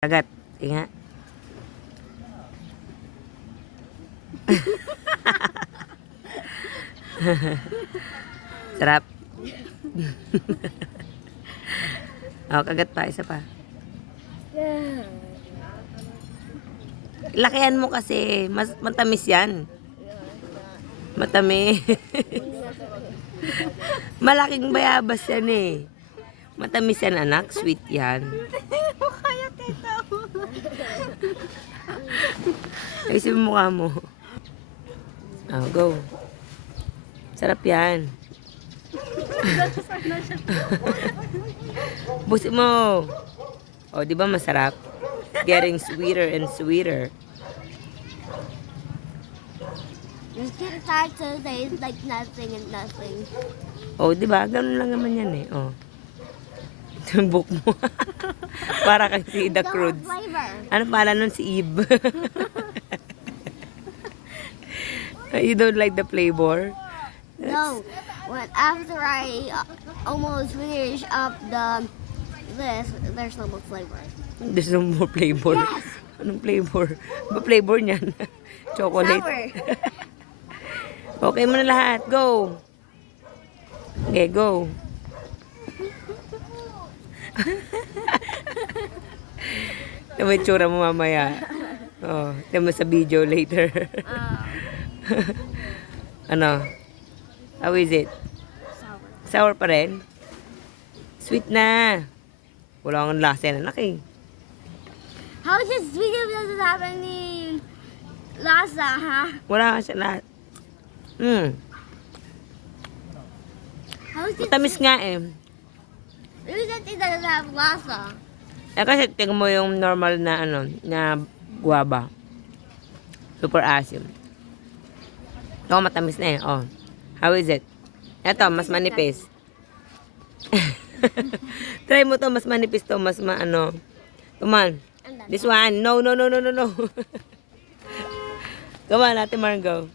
Kagat. Inga. Sarap. Oh, kagat pa. Isa pa. Lakihan mo kasi. Mas matamis yan. Matamis. Malaking bayabas yan eh. Matamis yan, anak. Sweet yan. Kaya tita mo. Ayusin mo mukha mo. Oh, go. Sarap yan. Busin mo. Oh, di ba masarap? Getting sweeter and sweeter. Just get tired to taste like nothing and nothing. Oh, di ba? Ganun lang naman yan eh. Oh. Tumbok mo. Para kang si The Don't Crudes. have flavor. Ano pala nun? Si Eve. You don't like the flavor? No. When after I almost finish up the list, there's no more flavor. There's no more flavor. Yes. Anong flavor? Ba flavor niyan? Chocolate. Sour. Okay mo na lahat. Go. Okay, go. Ito mo yung tsura mo mamaya. Oh, ito mo sa video later. Ano? How is it? Sour. Sour pa rin? Sweet na. Wala akong lasa na laki. How is it sweet if it doesn't have any lasa, huh? Wala ka siya lahat. How is it Matamis nga eh. If it doesn't have lasa? Eh kasi tingnan mo yung normal na ano, na guava. Super asim. Ito matamis na eh. Oh. How is it? Ito, mas manipis. Try mo to, mas manipis to, mas maano. Come on. This one. No, no, no, no, no, no. Come on, Ate Margo.